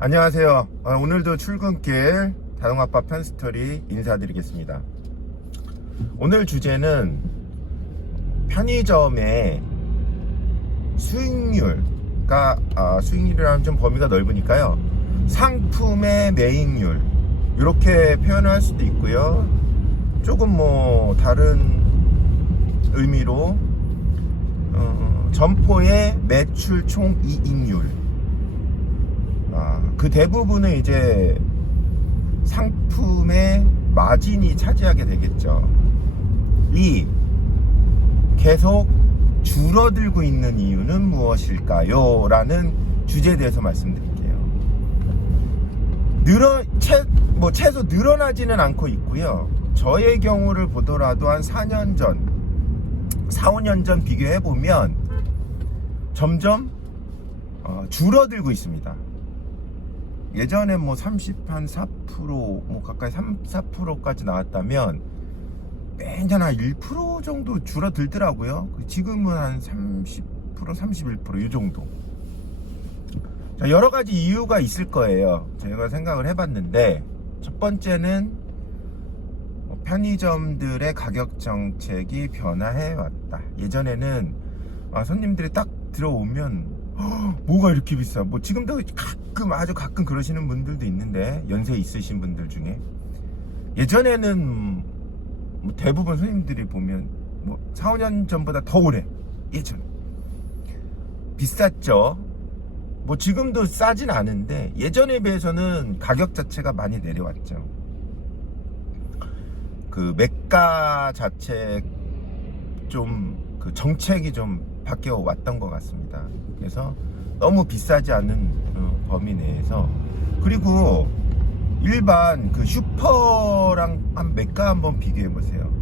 안녕하세요. 오늘도 출근길 자동아빠 편스토리 인사드리겠습니다. 오늘 주제는 편의점의 수익률과 수익률이라는 좀 범위가 넓으니까요. 상품의 매익률 이렇게 표현을 할 수도 있고요. 조금 뭐 다른 의미로 점포의 매출 총 이익률, 그 대부분은 이제 상품의 마진이 차지하게 되겠죠. 이 계속 줄어들고 있는 이유는 무엇일까요? 라는 주제에 대해서 말씀드릴게요. 최소 늘어나지는 않고 있고요. 저의 경우를 보더라도 한 4년 전, 4, 5년 전 비교해보면 점점 줄어들고 있습니다. 예전에 뭐 4% 뭐 가까이 4%까지 나왔다면 매년 한 1% 정도 줄어들더라고요. 지금은 한 30%, 31% 이 정도. 자, 여러 가지 이유가 있을 거예요. 제가 생각을 해봤는데, 첫 번째는 편의점들의 가격 정책이 변화해 왔다. 예전에는 손님들이 딱 들어오면 뭐가 이렇게 비싸? 뭐 지금도 아주 가끔 그러시는 분들도 있는데, 연세 있으신 분들 중에 예전에는 뭐 대부분 손님들이 보면 뭐 4, 5년 전보다 더 오래 예전 비쌌죠. 뭐 지금도 싸진 않은데 예전에 비해서는 가격 자체가 많이 내려왔죠. 그 매가 자체 좀 그 정책이 좀 바뀌어 왔던 것 같습니다. 그래서 너무 비싸지 않은 범위 내에서, 그리고 일반 그 슈퍼랑 한 매가 한번 비교해 보세요.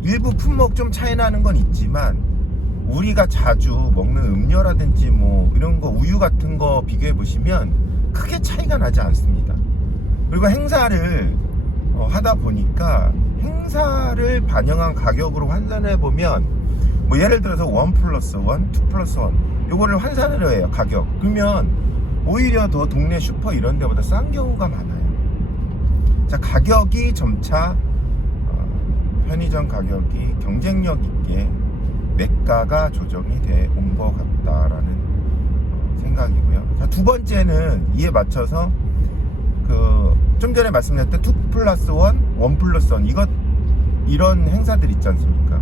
일부 품목 좀 차이 나는 건 있지만 우리가 자주 먹는 음료라든지 뭐 이런 거, 우유 같은 거 비교해 보시면 크게 차이가 나지 않습니다. 그리고 행사를 하다 보니까 행사를 반영한 가격으로 환산해 보면, 뭐 예를 들어서 1+1, 2+1 요거를 환산을 해요, 가격. 그러면 오히려 더 동네 슈퍼 이런 데보다 싼 경우가 많아요. 자, 가격이 점차 편의점 가격이 경쟁력 있게 매가가 조정이 돼 온 것 같다라는 생각이고요. 자, 두 번째는 이에 맞춰서 좀 전에 말씀드렸던 2+1, 1+1 이런 행사들 있지 않습니까?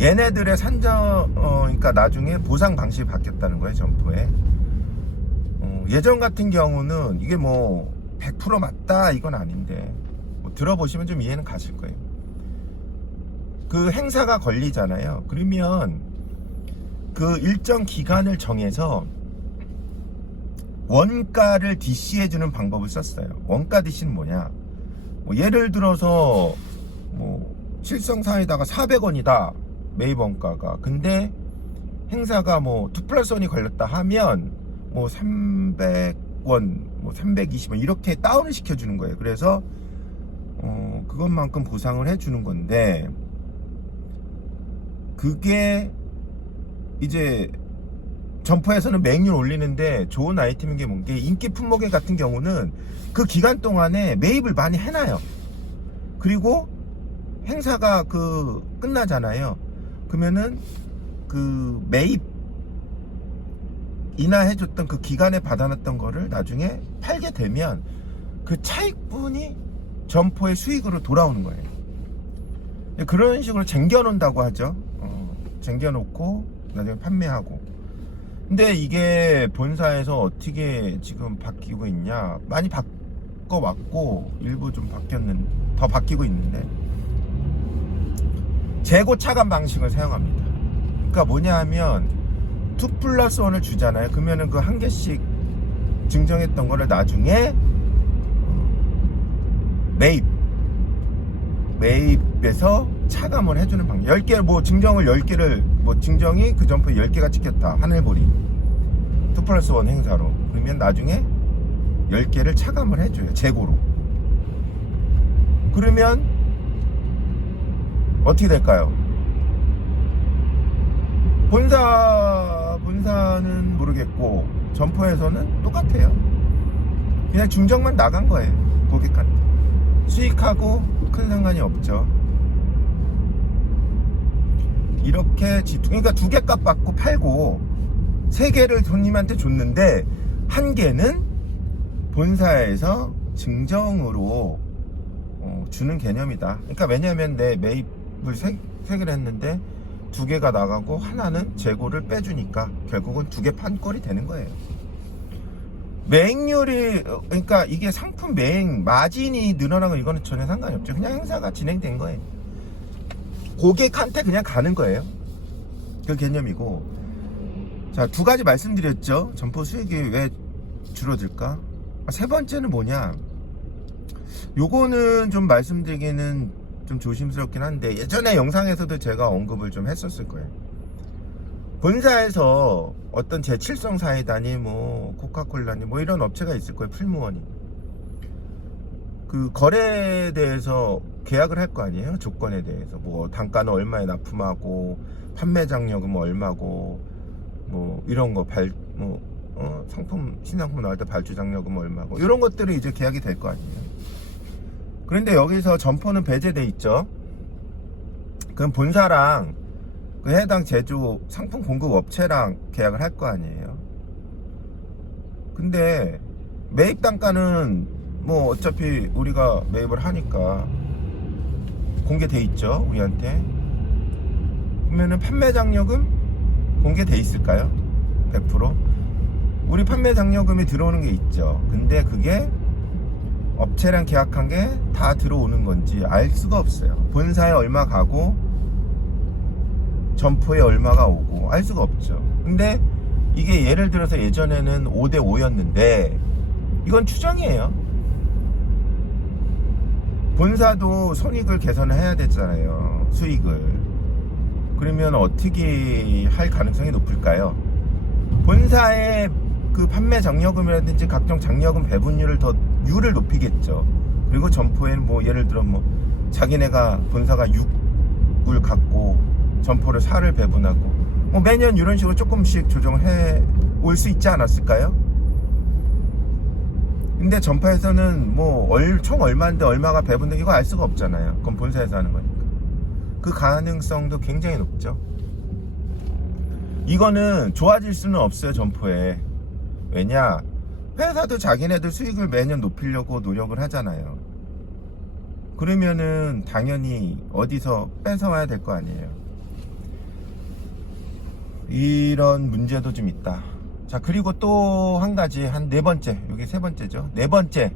얘네들의 그러니까 나중에 보상 방식이 바뀌었다는 거예요, 점포에. 예전 같은 경우는 이게 뭐 100% 맞다 이건 아닌데, 뭐 들어보시면 좀 이해는 가실 거예요. 그 행사가 걸리잖아요. 그러면 그 일정 기간을 정해서 원가를 DC해주는 방법을 썼어요. 원가 DC는 뭐냐? 뭐 예를 들어서 뭐 칠성사에다가 400원이다 매입 원가가. 근데 행사가 뭐 2+1이 걸렸다 하면 뭐 300원, 뭐 320원 이렇게 다운을 시켜주는 거예요. 그래서 그것만큼 보상을 해주는 건데, 그게 이제 점포에서는 메뉴를 올리는데 좋은 아이템인 게 뭔 게, 인기 품목 같은 경우는 그 기간 동안에 매입을 많이 해놔요. 그리고 행사가 끝나잖아요. 그러면은 그 매입 인하해줬던 그 기간에 받아놨던 거를 나중에 팔게 되면 그 차익분이 점포의 수익으로 돌아오는 거예요. 그런 식으로 쟁겨놓는다고 하죠. 쟁겨놓고 나중에 판매하고. 근데 이게 본사에서 어떻게 지금 바뀌고 있냐? 많이 바꿔왔고 일부 좀 더 바뀌고 있는데, 재고 차감 방식을 사용합니다. 그러니까 뭐냐 하면 2+1을 주잖아요. 그러면은 그 한 개씩 증정했던 거를 나중에 매입에서 차감을 해주는 방식. 10개 뭐 증정을 10개를 뭐 증정이 그 점포에 10개가 찍혔다, 하늘보리 2+1 행사로. 그러면 나중에 10개를 차감을 해줘요, 재고로. 그러면 어떻게 될까요? 본사는 모르겠고 점포에서는 똑같아요. 그냥 중정만 나간 거예요. 고객한테. 수익하고 큰 상관이 없죠. 이렇게 그러니까 2개 값 받고 팔고 3개를 손님한테 줬는데 1개는 본사에서 증정으로 주는 개념이다. 그러니까 왜냐면 내 매입을 3개를 했는데 2개가 나가고 하나는 재고를 빼주니까 결국은 2개 판꼴이 되는 거예요. 매행률이, 그러니까 이게 상품 매행 마진이 늘어나고 이거는 전혀 상관이 없죠. 그냥 행사가 진행된 거예요. 고객한테 그냥 가는 거예요. 그 개념이고. 자, 2가지 말씀드렸죠. 점포 수익이 왜 줄어들까? 3번째는 뭐냐? 요거는 좀 말씀드리기는 좀 조심스럽긴 한데, 예전에 영상에서도 제가 언급을 좀 했었을 거예요. 본사에서 어떤 제7성 사이다니 뭐 코카콜라니 뭐 이런 업체가 있을 거예요. 풀무원이 그 거래에 대해서 계약을 할 거 아니에요. 조건에 대해서 뭐 단가는 얼마에 납품하고 판매 장려금은 얼마고 뭐 이런 거 상품 신상품 나올 때 발주 장려금 얼마고 이런 것들이 이제 계약이 될 거 아니에요. 그런데 여기서 점포는 배제돼 있죠. 그럼 본사랑 그 해당 제조 상품 공급 업체랑 계약을 할 거 아니에요. 근데 매입 단가는 뭐 어차피 우리가 매입을 하니까 공개돼 있죠, 우리한테. 그러면은 판매 장려금 공개돼 있을까요? 100%? 우리 판매 장려금이 들어오는 게 있죠. 근데 그게 업체랑 계약한 게 다 들어오는 건지 알 수가 없어요. 본사에 얼마 가고 점포에 얼마가 오고 알 수가 없죠. 근데 이게 예를 들어서 예전에는 5대5였는데 이건 추정이에요. 본사도 손익을 개선을 해야 되잖아요. 수익을. 그러면 어떻게 할 가능성이 높을까요? 본사의 그 판매 장려금이라든지 각종 장려금 배분율을 더 율을 높이겠죠. 그리고 점포에는 뭐 예를 들어 뭐 자기네가 본사가 6을 갖고 점포를 4를 배분하고 뭐 매년 이런 식으로 조금씩 조정을 해 올 수 있지 않았을까요? 근데 점포에서는 뭐 총 얼마인데 얼마가 배분돼 이거 알 수가 없잖아요. 그건 본사에서 하는 거니까. 그 가능성도 굉장히 높죠. 이거는 좋아질 수는 없어요. 점포에. 왜냐? 회사도 자기네들 수익을 매년 높이려고 노력을 하잖아요. 그러면은 당연히 어디서 뺏어와야 될 거 아니에요. 이런 문제도 좀 있다. 자, 그리고 또 한 가지, 한 4번째, 여기 3번째죠. 4번째,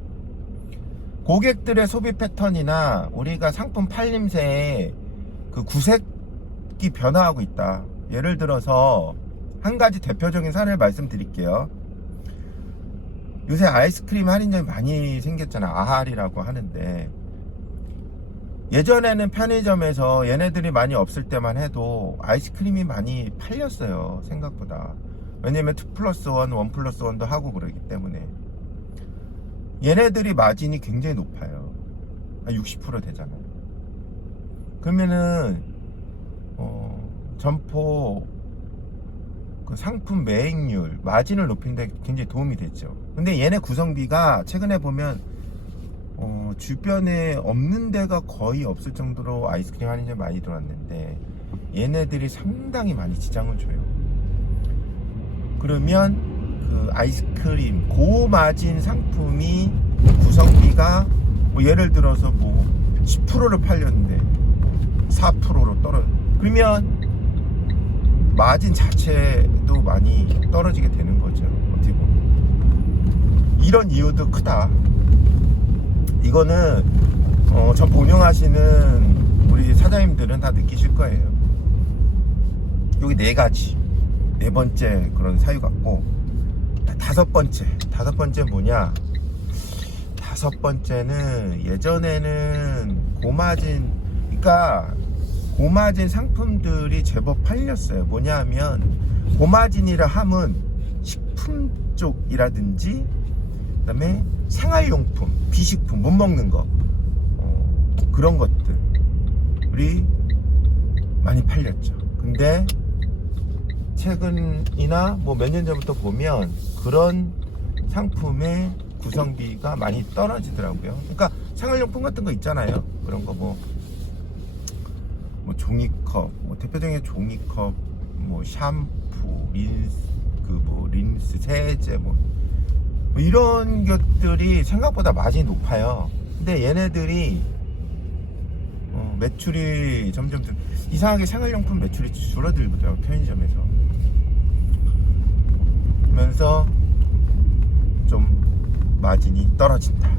고객들의 소비 패턴이나 우리가 상품 팔림새에 그 구색이 변화하고 있다. 예를 들어서 한 가지 대표적인 사례를 말씀드릴게요. 요새 아이스크림 할인점이 많이 생겼잖아. 아할이라고 하는데 예전에는 편의점에서 얘네들이 많이 없을 때만 해도 아이스크림이 많이 팔렸어요. 생각보다. 왜냐면 2+1, 1+1도 하고 그러기 때문에 얘네들이 마진이 굉장히 높아요. 한 60% 되잖아요. 그러면은 점포 그 상품 매행률 마진을 높이는 데 굉장히 도움이 됐죠. 근데 얘네 구성비가 최근에 보면 주변에 없는 데가 거의 없을 정도로 아이스크림 할인점이 많이 들어왔는데 얘네들이 상당히 많이 지장을 줘요. 그러면 그 아이스크림 고마진 상품이 구성비가 뭐 예를 들어서 뭐 10%를 팔렸는데 4%로 떨어져. 그러면 마진 자체도 많이 떨어지게 되는 거죠. 어떻게 보면 이런 이유도 크다. 이거는 점포 운영하시는 우리 사장님들은 다 느끼실 거예요. 여기 4가지, 4번째 그런 사유 같고, 5번째 뭐냐? 5번째는 예전에는 고마진, 그러니까 고마진 상품들이 제법 팔렸어요. 뭐냐 하면 고마진이라 함은 식품 쪽이라든지 그다음에 생활용품, 비식품, 못 먹는 거 그런 것들이 많이 팔렸죠. 근데 최근이나 뭐 몇 년 전부터 보면 그런 상품의 구성비가 많이 떨어지더라고요. 그러니까 생활용품 같은 거 있잖아요. 그런 거 뭐 종이컵, 뭐 대표적인 종이컵, 뭐 샴푸, 린스, 린스, 세제, 뭐 이런 것들이 생각보다 마진이 높아요. 근데 얘네들이 매출이 점점 이상하게 생활용품 매출이 줄어들더라고요. 편의점에서. 그러면서 좀 마진이 떨어진다.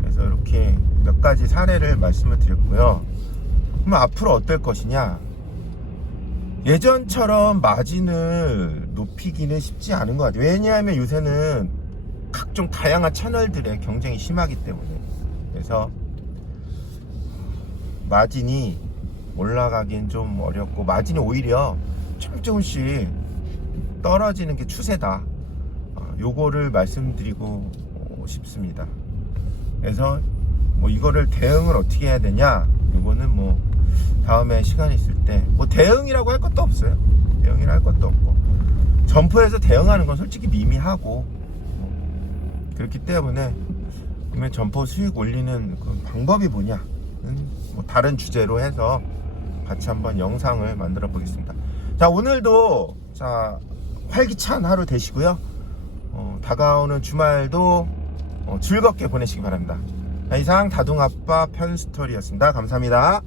그래서 이렇게 몇 가지 사례를 말씀을 드렸고요. 그럼 앞으로 어떨 것이냐? 예전처럼 마진을 높이기는 쉽지 않은 것 같아요. 왜냐하면 요새는 각종 다양한 채널들의 경쟁이 심하기 때문에. 그래서 마진이 올라가긴 좀 어렵고, 마진이 오히려 조금씩 떨어지는 게 추세다. 요거를 말씀드리고 싶습니다. 그래서 뭐 이거를 대응을 어떻게 해야 되냐, 요거는 뭐 다음에 시간이 있을 때 뭐 대응이라고 할 것도 없어요. 대응이라 할 것도 없고, 점포에서 대응하는 건 솔직히 미미하고, 그렇기 때문에 그러면 점포 수익 올리는 그 방법이 뭐냐, 뭐 다른 주제로 해서 같이 한번 영상을 만들어 보겠습니다. 자, 오늘도 자 활기찬 하루 되시고요. 다가오는 주말도 즐겁게 보내시기 바랍니다. 이상 다둥아빠 편스토리였습니다. 감사합니다.